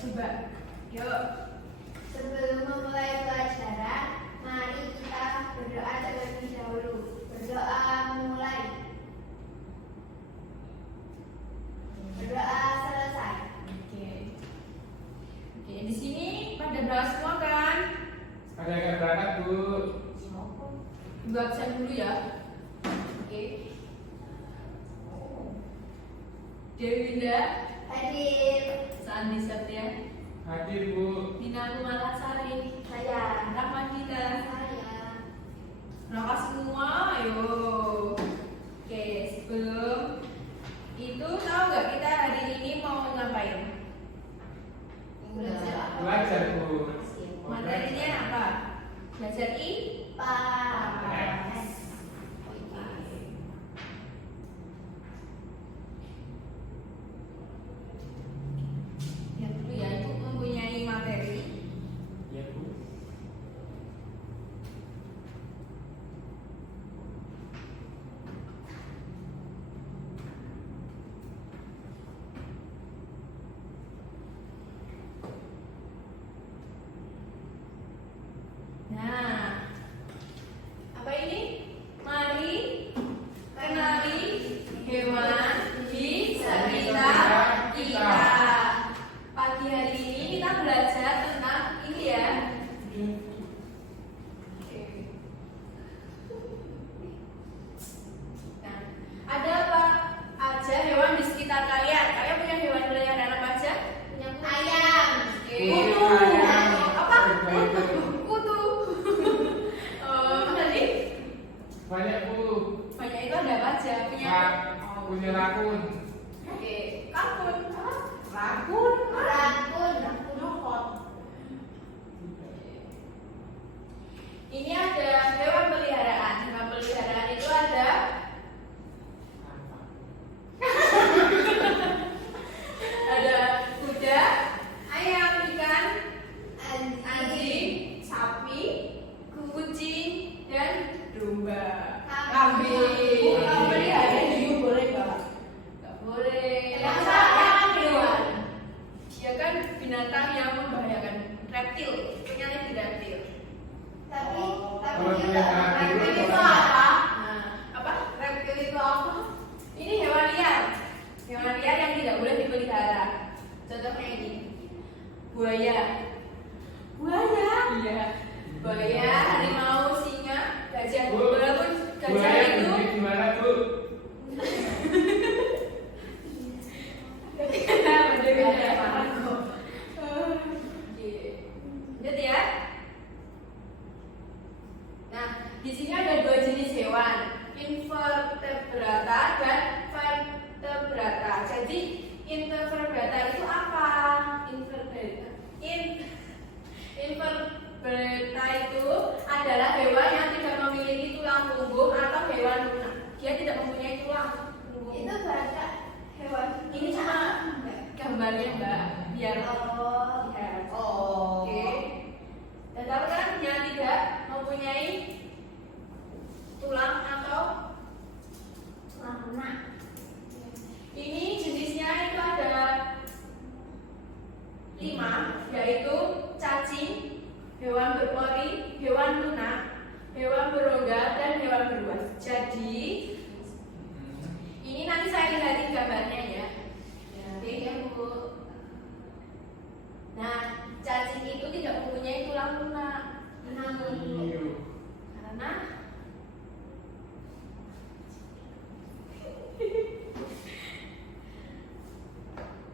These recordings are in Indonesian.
Coba. Yuk. Sebelum memulai pelajaran, mari kita berdoa terlebih dahulu. Berdoa mulai. Berdoa selesai. Oke. Oke, di sini pada berdoa semua kan? Ada yang berangkat, Bu. Ibu absen dulu ya. Oke. Dewinda, Hadir. Sandi Satya, Hadir, Bu. Dina Kumalasari, Saya. Rahmadina. Saya. Berangkat semua, ayo. Oke, sebelum itu tahu nggak kita hari ini mau ngapain? Belajar, Bu. Materinya apa? Belajar Pas. Lihat dulu ya, itu mempunyai materi. Ya, Bu. Nah, apa ini? Mari kenali hewan di sekitar kita. Pagi hari ini kita belajar tentang ini ya. Oke. Nah, ada apa aja hewan di sekitar kalian? Kalian punya hewan peliharaan apa aja? Punya Ayam. kutu. Apa? Kutu. Tadi Banyak, Bu. banyak itu ada apa aja? Punya Punya rakun. Oke, rakun. Apa? Rakun. Rakun. Ini ada hewan peliharaan. Hewan peliharaan itu ada kuda, ayam, ikan, anjing, sapi, kucing, dan domba. Kambing. Peliharaan juga boleh nggak? Nggak boleh. Kenapa? Hewan. Dia kan binatang yang membahayakan. Reptil. Penyakit reptil. Tapi Kalau kita punya kaki, Reptil itu apa? apa? Nah, apa? Reptil itu apa? Ini hewan liar. Hewan liar yang tidak boleh dipelihara. Contohnya ini. Buaya. Buaya? Iya. Buaya, harimau, singa, gajah. Bu, Walaupun gajah buaya itu di gimana, Bu? beda-beda. Lihat ya. Nah, di sini ada dua jenis hewan, invertebrata dan vertebrata. Jadi, invertebrata itu apa? Invertebrata itu adalah hewan yang tidak memiliki tulang punggung atau hewan lunak. Dia tidak mempunyai tulang punggung. itu baca hewan. Ini cuma gambarnya, Mbak, biar Oh. lihat. Oh. Oke. Dan tahu kan yang tidak mempunyai tulang atau Lunak. ini jenisnya itu ada 5, yaitu cacing, hewan berpori, hewan lunak, hewan berongga, dan hewan beruang. Jadi ini nanti saya lihatin gambarnya ya. Oke ya Bu. Nah, cacing itu tidak mempunyai tulang lunak. Iya. Karena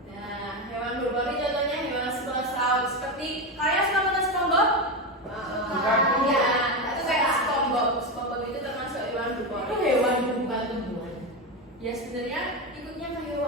nah, hewan berbagi contohnya hewan laut seperti kalian suka nonton SpongeBob? Bukan, Bu. Ya, itu kayak SpongeBob. SpongeBob itu termasuk hewan berbagi. Itu hewan bukan tumbuhan. Ya sebenarnya ikutnya ke hewan.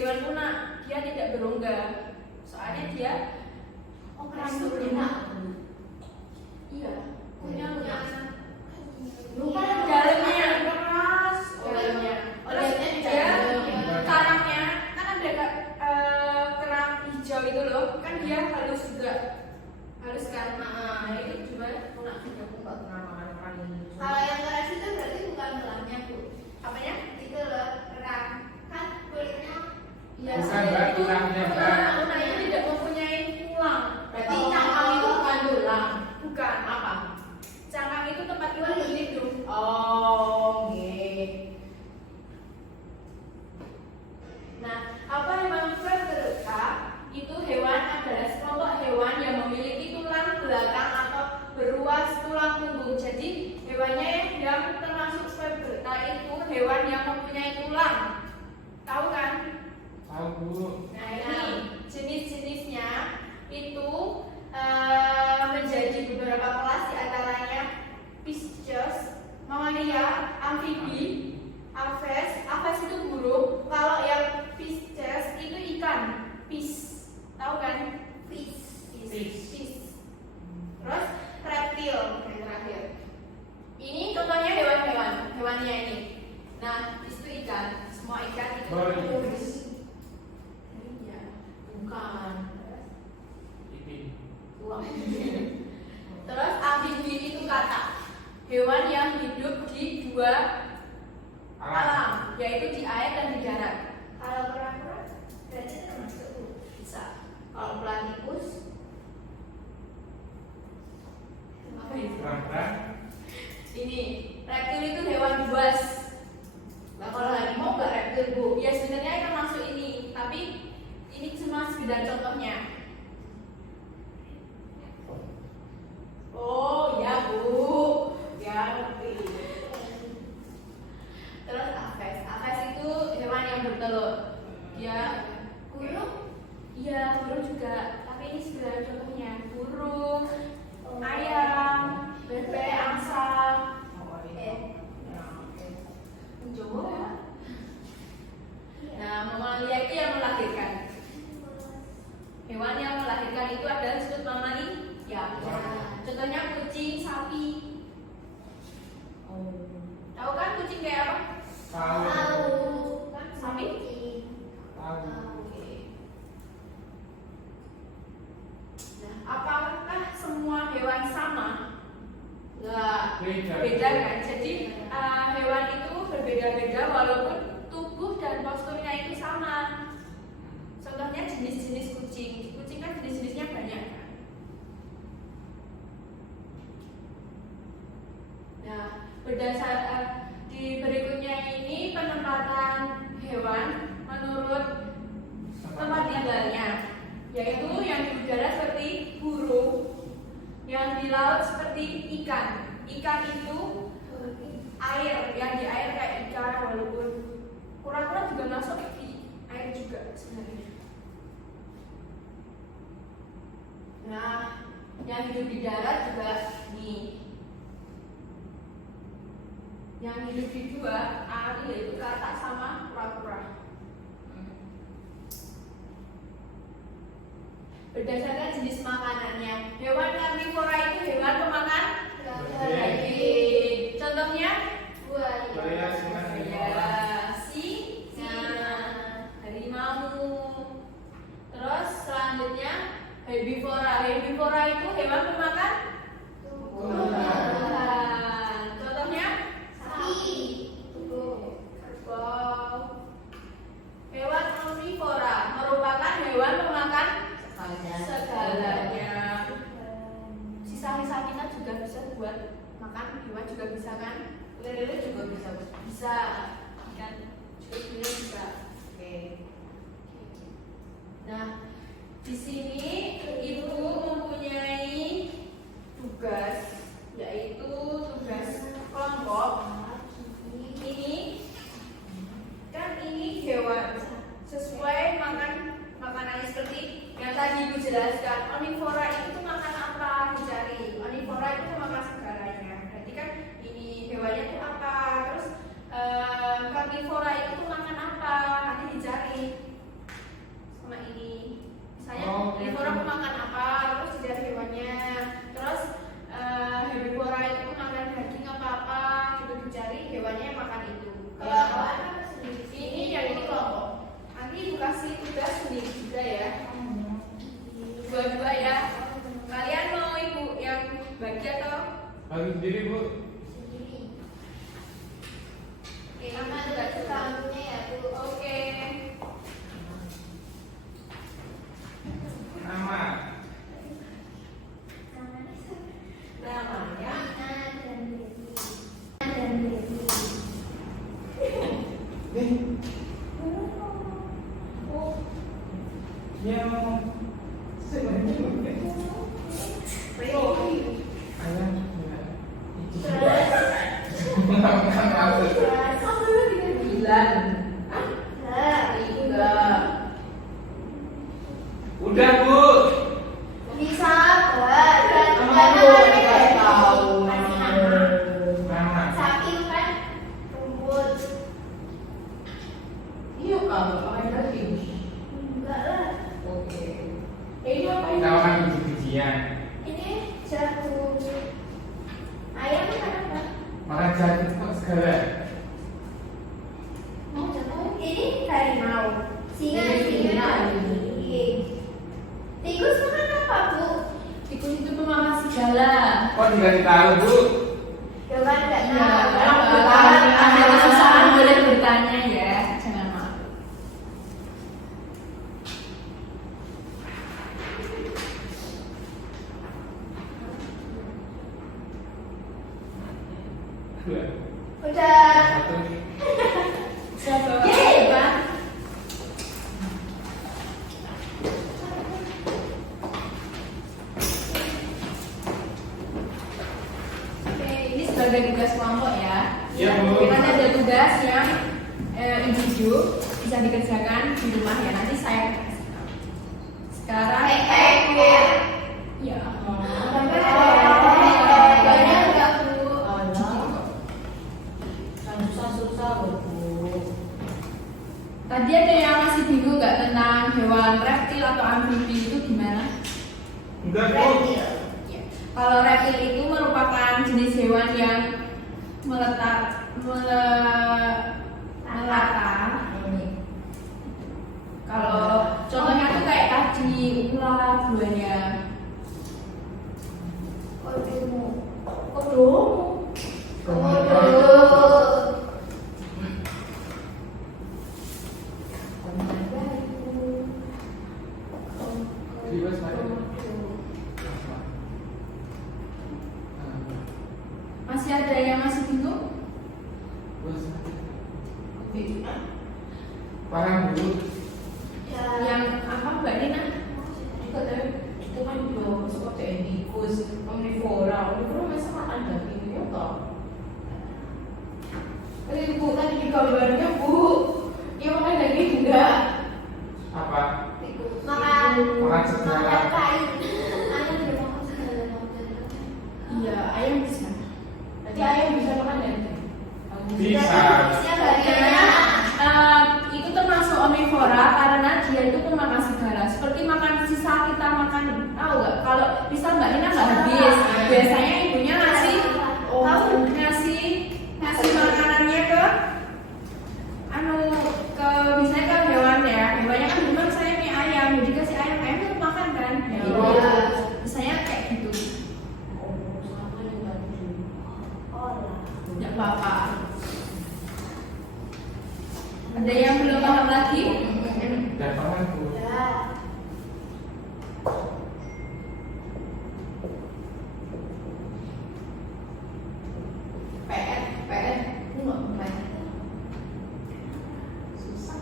hewan lunak, dia tidak berongga. Soalnya dia Operasi lunak. lunak. Iya. Punya lunak. Lupa dalamnya keras, dalamnya. Terus dia karangnya kan ada kerang hijau itu loh, kan dia halus juga, halus kan? Nah itu gimana? Aku nak juga aku nggak pernah makan kerang ini. Kalau yang keras itu berarti bukan tulangnya, Bu. Apanya? Itu loh, kerang. Kan kulitnya Iya, Bukan, Mbak, tulangnya, Mbak. Lunak itu tidak mempunyai tulang. Berarti cangkang itu bukan tulang. Bukan. Apa? Cangkang itu tempat iwan berlindung. Oh, oke. Nah, apa hewan vertebrata? Itu hewan adalah sekelompok hewan yang memiliki tulang belakang atau beruas tulang punggung. Jadi hewannya yang termasuk vertebrata itu hewan yang mempunyai tulang. Tahu kan? Tahu Bu. Nah ini jenis-jenisnya itu menjadi beberapa kelas, diantaranya Pisces, Mamalia, Amfibi, Aves. Aves itu burung. Kalau yang Pisces itu ikan. Fish. Tahu kan? fish. Fish. Terus reptil yang terakhir. Ini contohnya hewannya ini. Nah, itu ikan. Semua ikan itu Boris. Iya. Bukan. Ini. Tulang. Terus amfibi itu kata hewan yang hidup di dua alam, yaitu di air dan di darat. Kalau kura-kura berarti termasuk, Bu. Bisa. Kalau platypus, Apa itu? Berapa? Ini reptil itu hewan buas. lah kalau harimau nggak reptil Bu. Ya sebenarnya termasuk ini, tapi ini cuma sekedar contohnya. Oh ya Bu, ya ngerti. Terus aves, aves itu hewan yang bertelur. Dia Burung? iya burung juga, tapi ini sekedar contohnya. Burung, ayam, bebek, angsa. Mencoba ya. Nah, mamalia itu yang melahirkan. Hewan yang melahirkan itu adalah disebut mamalia. Ya. Contohnya kucing, sapi. Oh. Tahu kan kucing kayak apa? Tahu. Tahu. Kan sapi. Tahu. Oke. Nah, apakah semua hewan sama? Enggak. Beda kan? Jadi hewan itu berbeda-beda walaupun tubuh dan posturnya itu sama. Contohnya jenis-jenis kucing. Kucing kan jenis-jenisnya banyak kan? Nah, berdasarkan di berikutnya ini penempatan hewan menurut tempat tinggalnya, yaitu yang di udara seperti burung, yang di laut seperti ikan. Ikan itu air, yang di air kayak ikan, walaupun kura-kura juga masuk di air juga sebenarnya. Nah, yang hidup di darat juga nih. Yang hidup di dua air yaitu katak sama kura-kura. Berdasarkan jenis makanannya, hewan karnivora itu hewan pemakan daging. Contohnya Buaya. Buaya, singa, harimau. Terus selanjutnya herbivora. Herbivora itu hewan pemakan tumbuhan. Contohnya Sapi. kerbau. Hewan omnivora merupakan hewan pemakan segalanya. Sisa-sisa kita juga bisa buat makan, hewan juga bisa kan? Lele juga bisa. Bisa kan? Juga bisa. Oke. Nah, di sini ibu mempunyai tugas, yaitu tugas kelompok. Ini kan ini hewan sesuai makanannya seperti yang tadi ibu jelaskan. Omnivora itu tuh makan apa dicari. Omnivora itu makan segalanya. Berarti kan ini hewannya itu apa. Terus karnivora itu tuh makan apa nanti dicari. Bagi sendiri Bu. Sendiri. Oke, nama juga suka. Rambutnya ya Bu. Oke. Nama. Namanya siapa? Namanya Nina dan Baby. Nina dan Baby. Oh, yang sebenarnya Rio. ayah mengatakan apa? Kamu dulu 9. Enggak. Udah Bu. Bisa kan? Kamu dikasih tahu. Nama. Sapi itu kan rumput. Iya kamu pakai lagi. Enggak lah. Oke. Ini apa ini? Kita makan biji-bijian. Ini jagung. Ayam kan apa? Makan jagung kok segala. Mau jagung? Ini harimau. Singa, Ini singa. singa. Tikus makan apa Bu? Tikus itu pemakan segala. Kok dikasih tahu Bu? Hewan nggak Iya, tahu. kalau ada kesalahan boleh bertanya ya, jangan malu. Dua. Udah. Satu. Siapa? Yeay, Bang. Oke, ini sebagai tugas kelompok ya. Iya, Bu. Kita ada tugas yang individu bisa dikerjakan di rumah ya. Nanti saya kasih tahu. Sekarang ya. Banyak nggak Bu? Susah-susah loh Bu. Tadi ada yang masih bingung nggak tentang hewan reptil atau amfibi itu gimana? Enggak Bu. Reptil. Ya. Kalau reptil itu merupakan jenis hewan yang melata. Kalau contohnya tuh kayak tadi, ular, buaya. Kodomo. Kodomo. Komodo. Bebas mana? Masih ada yang masih bingung? Parang Bu. Ya. Yang apa Mbak Nina? Itu kan juga suka kayak tikus, omnivora masa makan dagingnya toh. Bu, tadi di gambarnya Bu, dia makan daging enggak? Apa? Makan. Makan segala. Makan kain. Ayam juga makan segala macam. Iya, ayam bisa. Nanti ayam bisa makan daging. Bisa. Tikusnya bagiannya. Itu termasuk omnivora karena dia itu pemakan segala. Seperti makan sisa kita makan, tahu nggak? Kalau misal Mbak Nina nggak habis, biasanya ibunya ngasih ngasih makanannya ke ke misalnya ke hewan ya. Hewannya kan cuma saya kayak ayam, jadi kasih ayam tetap makan kan? Ya, Iya. misalnya kayak gitu. Oh. Nggak apa-apa. Ada yang belum paham lagi? Dan paham Bu. Ya. PR ini nggak main. Susah.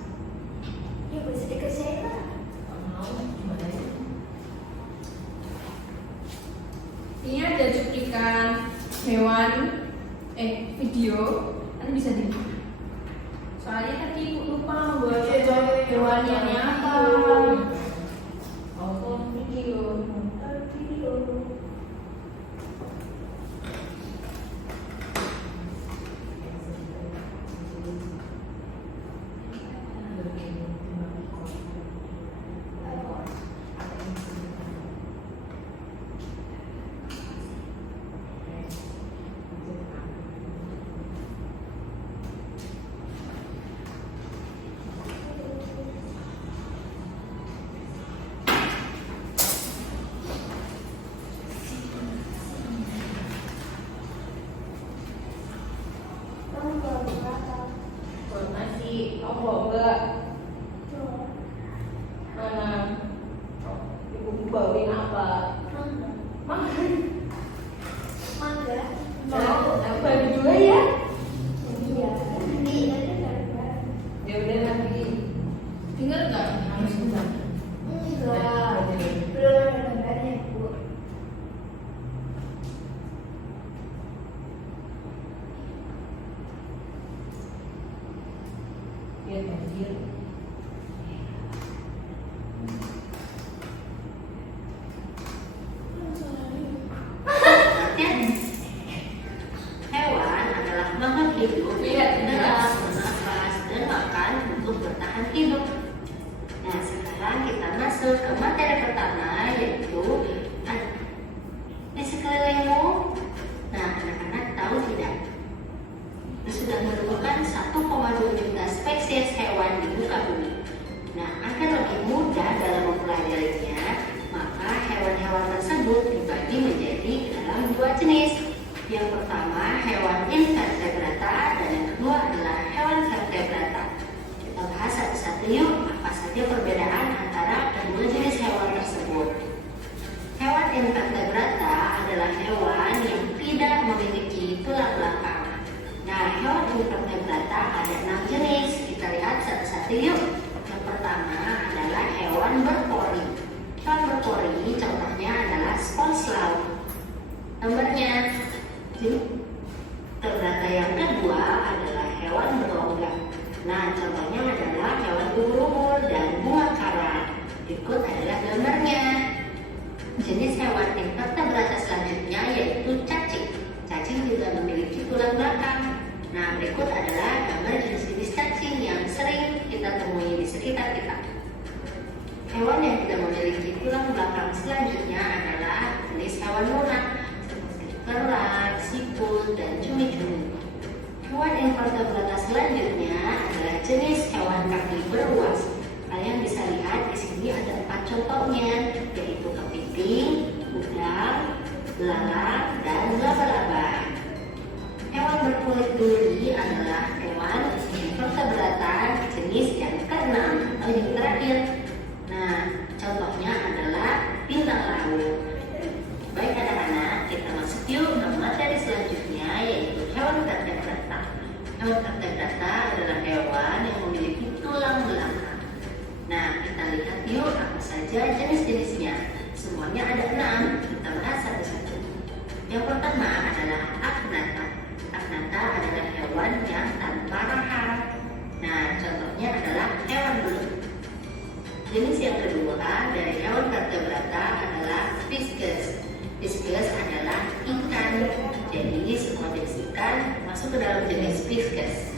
Ya bisa dikerjain lah. Nggak mau gimana ya? Ini ada cuplikan hewan video, nanti bisa di. Soalnya tadi ibu lupa buat hewannya apa. Nonton video. Apa enggak? Tuh. Mana? Ibu bawain apa? Mangga. Makan. Mangga. Mau? Aku bagi dua ya. Iya. Iya, Ya udah nanti. Dengar nggak? Harus enggak? enggak. Belum ada gambarnya, Bu. Biar banjir. Hewan adalah makhluk hidup yang bergerak, bernafas, dan makan untuk bertahan hidup. Nah, sekarang kita masuk ke materi pertama, yaitu di sekelilingmu. Nah, anak-anak tahu tidak? Sudah menemukan 1,2 juta spesies hewan di muka bumi. Nah, agar lebih mudah dalam mempelajarinya, maka hewan-hewan tersebut dibagi menjadi dalam dua jenis. Yang pertama hewan invertebrata dan yang kedua adalah hewan vertebrata. Kita bahas satu-satu yuk, apa saja perbedaan antara kedua jenis hewan tersebut. Hewan invertebrata adalah hewan yang tidak memiliki tulang belakang. Nah, hewan invertebrata ada 6 jenis. Kita lihat satu-satu yuk. Yang pertama adalah hewan berpori. Hewan berpori contohnya adalah spons laut. Nomornya Vertebrata yang kedua adalah hewan berlongga. Nah, contohnya adalah hewan ubur-ubur dan bunga karang. Berikut adalah gambarnya. Jenis hewan invertebrata selanjutnya yaitu cacing. Cacing juga memiliki tulang belakang. Nah, berikut adalah gambar jenis-jenis cacing yang sering kita temui di sekitar kita. Hewan yang tidak memiliki tulang belakang selanjutnya adalah jenis hewan lunak seperti kera, siput, dan cumi-cumi. Hewan invertebrata selanjutnya adalah jenis hewan kaki beruas. Kalian bisa lihat di sini ada 4 contohnya, yaitu kepiting, udang, belalang, dan laba-laba. Hewan berkulit duri adalah hewan invertebrata jenis yang keenam atau yang terakhir. Nah, contohnya adalah bintang laut. Baik anak-anak, kita masuk yuk ke materi selanjutnya, yaitu hewan vertebrata. Hewan vertebrata adalah hewan yang memiliki tulang belakang. Nah, kita lihat yuk apa saja jenis-jenisnya. Semuanya ada 6, kita bahas satu-satu. Yang pertama adalah agnatha. Agnatha adalah hewan yang tanpa rahang. Nah, contohnya adalah hewan belut. Jenis yang kedua dari hewan vertebrata adalah fiskus. Fiskus adalah ikan. Jadi semua jenis ikan masuk ke dalam jenis fiskus.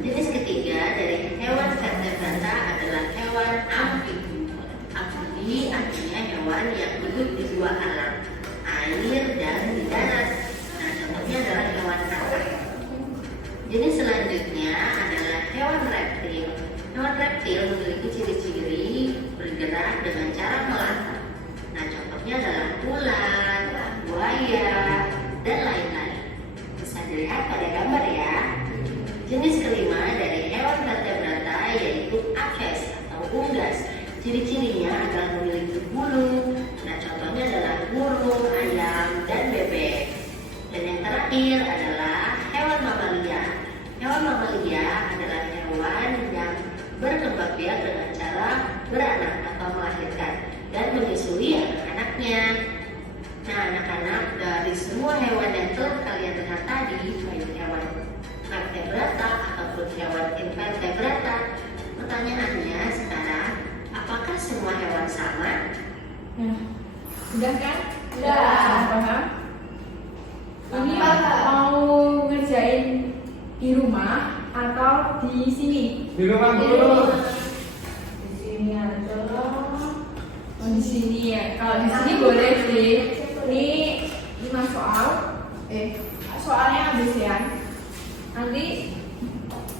Jenis ketiga dari hewan vertebrata adalah hewan amfibi. Amfibi artinya hewan yang hidup di dua alam, air dan di darat. Nah, contohnya adalah hewan kakap. Jenis selanjutnya adalah hewan reptil. Hewan reptil memiliki ciri-ciri bergerak dengan cara melantang. Nah, contohnya adalah ular, buaya, dan lain-lain. Bisa dilihat pada gambar ya. Jenis kelima dari hewan vertebrata yaitu apes atau unggas. Ciri-cirinya adalah memiliki bulu. Nah, contohnya adalah burung, ayam, dan bebek. Dan yang terakhir adalah hewan mamalia. Hewan mamalia adalah hewan yang berkembang biak dengan cara beranak atau melahirkan dan menyusui anak-anaknya. Nah, anak-anak, dari semua hewan yang telah kalian lihat tadi, baik hewan vertebrata ataupun hewan invertebrata, pertanyaannya sekarang, apakah semua hewan sama? Nah, udah kan? Udah. Paham? Ini Paham. mau ngerjain di rumah atau di sini? Di rumah dulu. Di sini aja lah. Oh, di sini ya. Kalau di sini boleh sih. Ini 5 soal. Soalnya habis ya. Nanti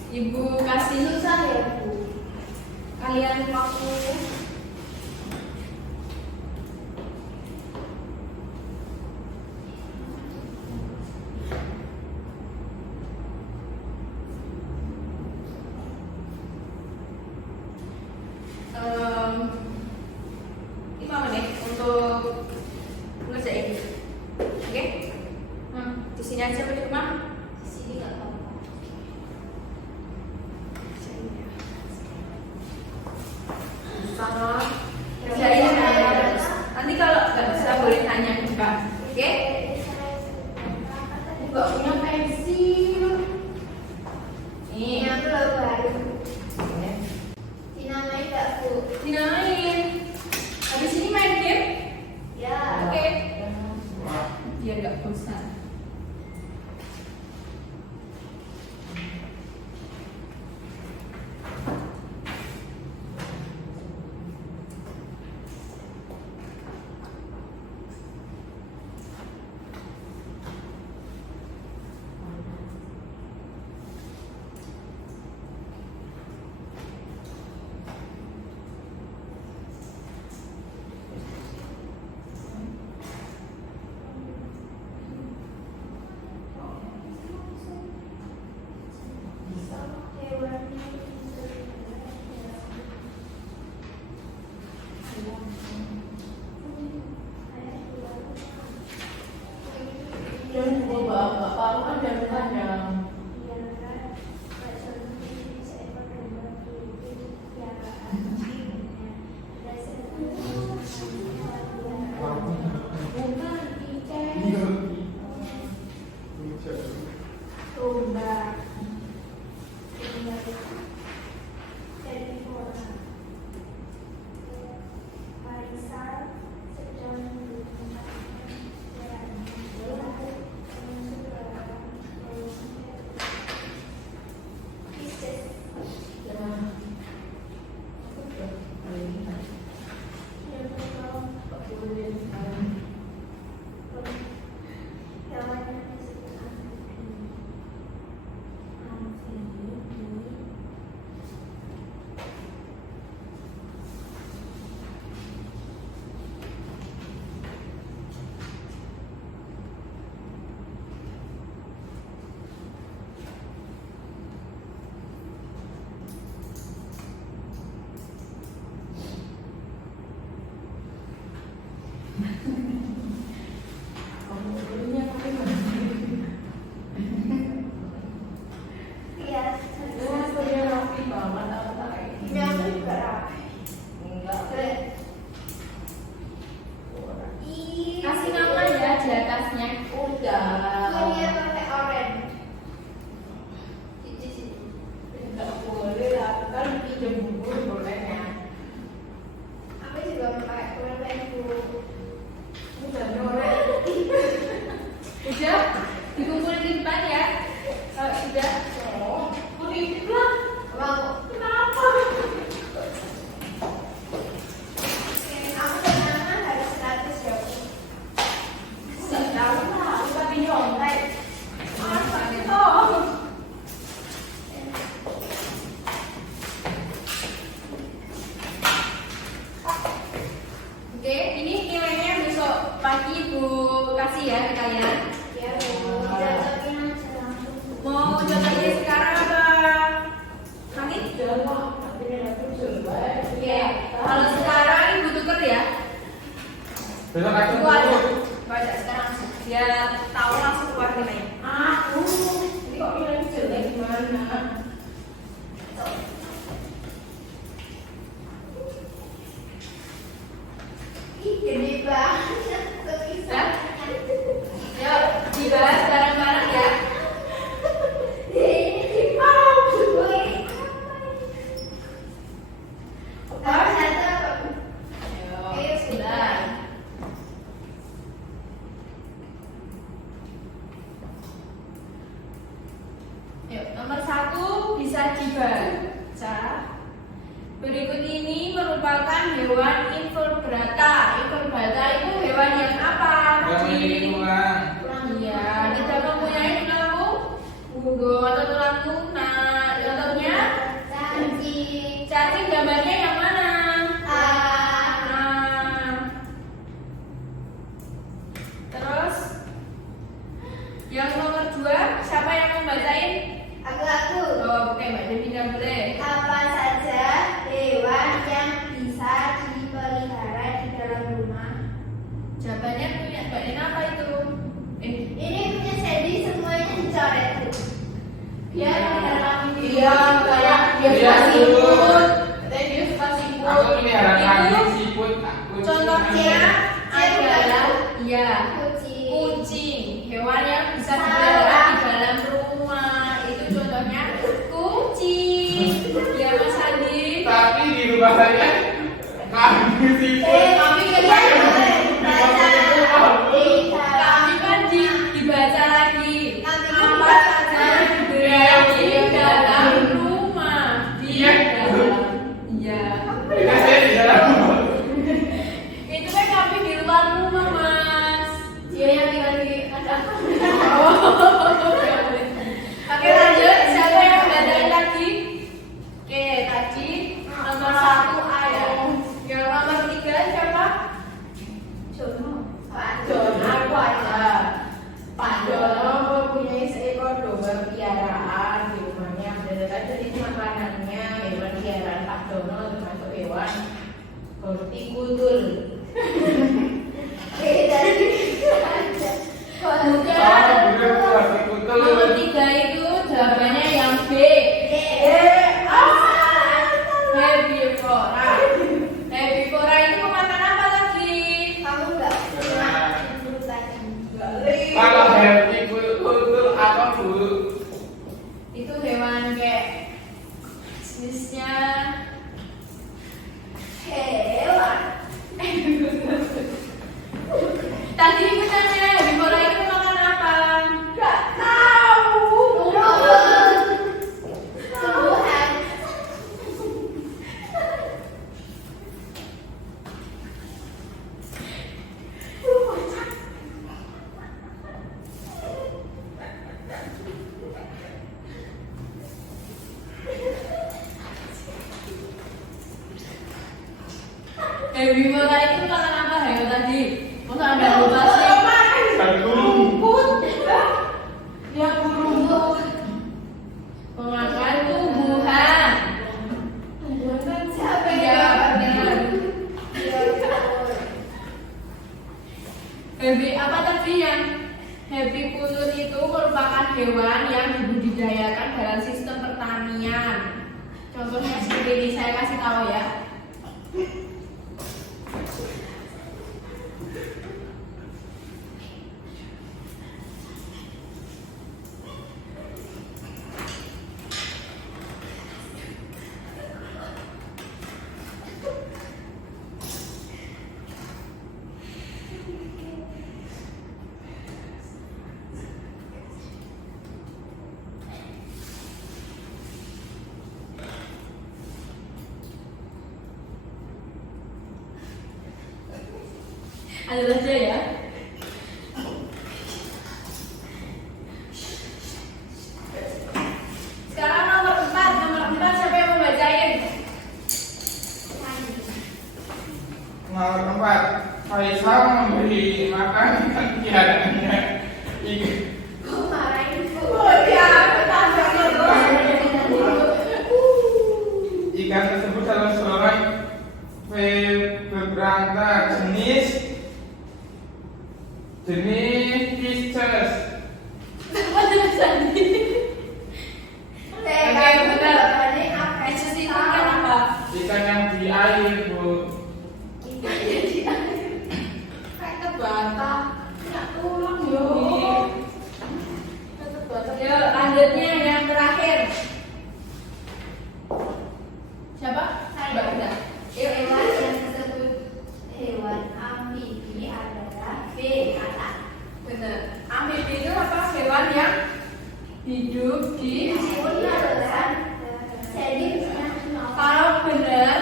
ibu kasih Susah ya, Bu. kalian waktu sini aja apa di rumah? Di sini nggak apa-apa. Sama. Kerjain ya. Nanti kalau nggak bisa boleh tanya juga. Oke? Aku nggak punya pensil. Nih. Ini aku lo baru. Dinamain nggak Bu? Dinamain. Habis ini main game? Ya. Oke. Wah, Biar nggak bosan. Dan gua bapak paru kan kadang-kadang. Bukan ikan. Domba. Kasih nama ya di atasnya. Udah. pakai orange. Nggak boleh lah, kan pinjam buku bolehnya. Aku juga pakai orange Bu. Udah nyolek. Udah dikumpulin di depan ya. Kalau sudah, Oh, politik lah. Mau. Kenapa? Aku ternyata harus 100 ya Bu. Nggak tahu lah, tapi nyontek. Masa gitu? oke. Ini nilainya besok pagi Bu kasih ya ke kalian. Ya Bu. Cocokin aja langsung. Mau contohnya sekarang apa? Nanti? Udah lah, tapi aku jelek. Oke. Kalau sekarang Ibu tuker ya. besok aja Ibu ada. Ibu ada sekarang langsung. Biar tahu langsung keluar nilainya. Aku, ini kok nilai jelek gimana? Ih, gede banget tulisannya. Yuk, dibahas bareng-bareng ya. Nomor 1 apa Bu? Ayo, sudah. Yuk, nomor 1 bisa dibaca. Berikut ini merupakan hewan invertebrata. Invertebrata itu hewan yang apa? Yang memiliki tulang. Iya, tidak mempunyai tulang punggung atau tulang lunak. Contohnya, Cacing. cacing gambarnya yang mana? Nah, terus yang nomor 2, siapa yang mau bacain? Aku. Oh, oke, Mbak Devina boleh. Apa saja hewan yang bisa dipelihara di dalam rumah? Jawabannya punya Mbak Dina apa itu? Ini punya Sandy Iya, suka siput. siput. Katanya dia suka siput. Aku melihara Itu kambing, siput, kucing. contohnya adalah ya Kucing. kucing, hewan yang bisa dipelihara di dalam rumah. Itu contohnya kucing. Ya Mas Andi. Tapi di rumah saya kambing, siput. Kami kan dibaca lagi. Apa saja yang diberi di dalam rumah. Di Iya. dalam. Iya. Ini saya di dalam rumah. Itu kan kambing di luar rumah, Mas. Dia yang tinggal di ada. Oke, lanjut. Siapa yang bacain lagi? Oke, tadi nomor 1 ayat. Yang nomor 3 siapa? Jono. Pak Jono. Aku aja. Pak Jono mempunyai seekor domba piaraan di rumahnya. Berdasarkan jenis makanannya, hewan piaraan Pak Jono termasuk hewan hortikultur. Beda gitu aja. Oh, Bukan. bener, hortikultur. Nomor 3 itu jawabannya yang B. Herbivora. Herbivora itu memakan apa tadi? Kamu nggak pernah dulu tadi. Kalau hortikultur apa, Bu? Itu hewan kayak jenisnya Hewan. tadi itu tanya herbivora itu makan apa? Nggak tahu. Tumbuhan. Herbivora itu makan apa? Ayo tadi. Masa ada lupa sih? Rumput. Ya rumput. Memakan tumbuhan. Tumbuhan kan siapa Ya, yang benar. Apa tadi yang herbikultur itu merupakan hewan yang dibudidayakan dalam sistem pertanian. Contohnya seperti ini, saya kasih tahu ya. Ada saja ya. Sekarang nomor 4 siapa yang mau bacain? Nomor 4, Faisal memberi makan ikan piarannya. Kok marahin Bu? Ikan tersebut salah seorang vertebrata jenis Fishes. Apa jenis tadi? Oke, benar. Fishes itu ikan apa? Ikan yang di air, Bu. Kayak bata. Nggak tulang yo. Yo, lanjutnya yang terakhir. Siapa? Mbak Ida. Hewan yang disebut hewan amfibi adalah B. Kata. Benar. Amfibi itu apa? Hewan yang hidup di kalau benar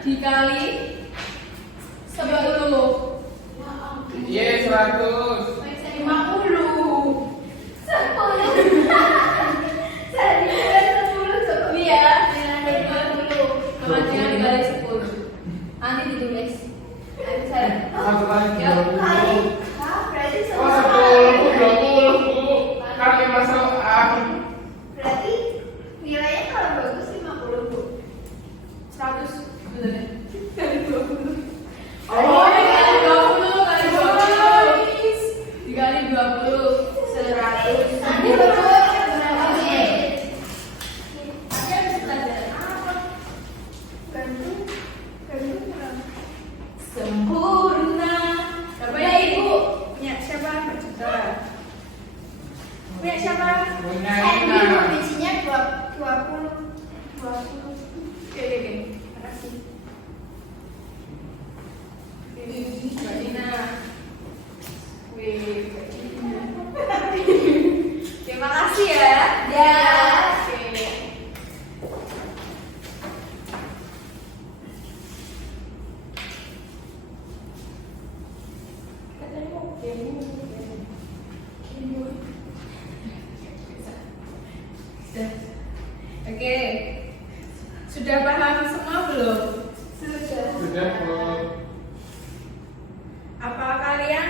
dikali 10. Iya, 100. 50. Iya, 50. Kemajuan dikali 10. Nanti ditulis. Ayo saya. Satu kali Ya, 20. Berarti Oh, semua 10, 20, Bu. Kali masuk A. berarti nilainya kalau bagus 50 Bu. 100. Benar ya? Kali 20. Oh, dikali 20, kali 20. Dikali 20, 100. Nanti berapa? Berapa? Punya siapa? Punya Sandy Ina. provinsinya 20. Oke. Makasih. Oke, Mbak Dina. Wih, Mbak Dina. Terima kasih ya. Ya. Oke. Katanya mau game. Oke, sudah paham semua belum? Sudah Bu. Apa kalian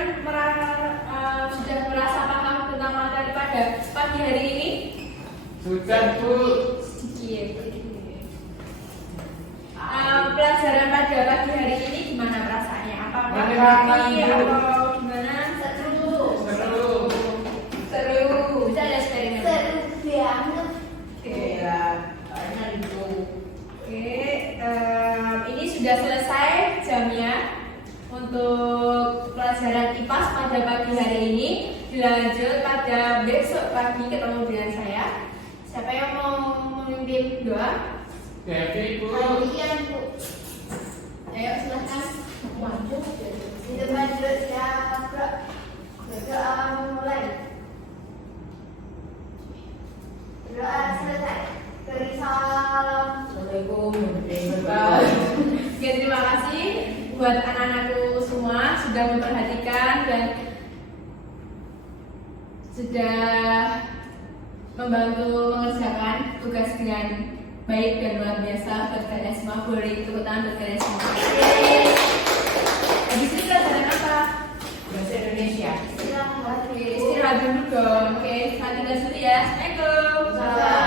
sudah merasa paham tentang materi pada pagi hari ini? Sudah Bu. Sedikit. Pelajaran pada pagi hari ini gimana perasaannya? Apakah Menyenangkan, happy Bu. atau gimana? Seru. Seru. Seru. Bisa ada eksperimen? Seru banget. Oke, soalnya itu. Oke, ini sudah selesai jamnya untuk pelajaran IPAS pada pagi hari ini. Dilanjut pada besok pagi ketemu dengan saya. Siapa yang mau memimpin doa? Devi Bu. Kalian Bu. Ayo silahkan. Maju. Kita maju siap. Berdoa mulai. Doa selesai. Beri salam. Assalamualaikum warahmatullahi wabarakatuh. Oke, terima kasih buat anak-anakku semua sudah memperhatikan dan sudah membantu mengerjakan tugas dengan baik dan luar biasa. Buat kalian semua, boleh tepuk tangan buat kalian semua. Habis ini pelajaran apa? Bahasa Indonesia. Istirahat. Oke, istirahat dulu dong. Oke, saya tinggal dulu ya. Assalamualaikum. Salam.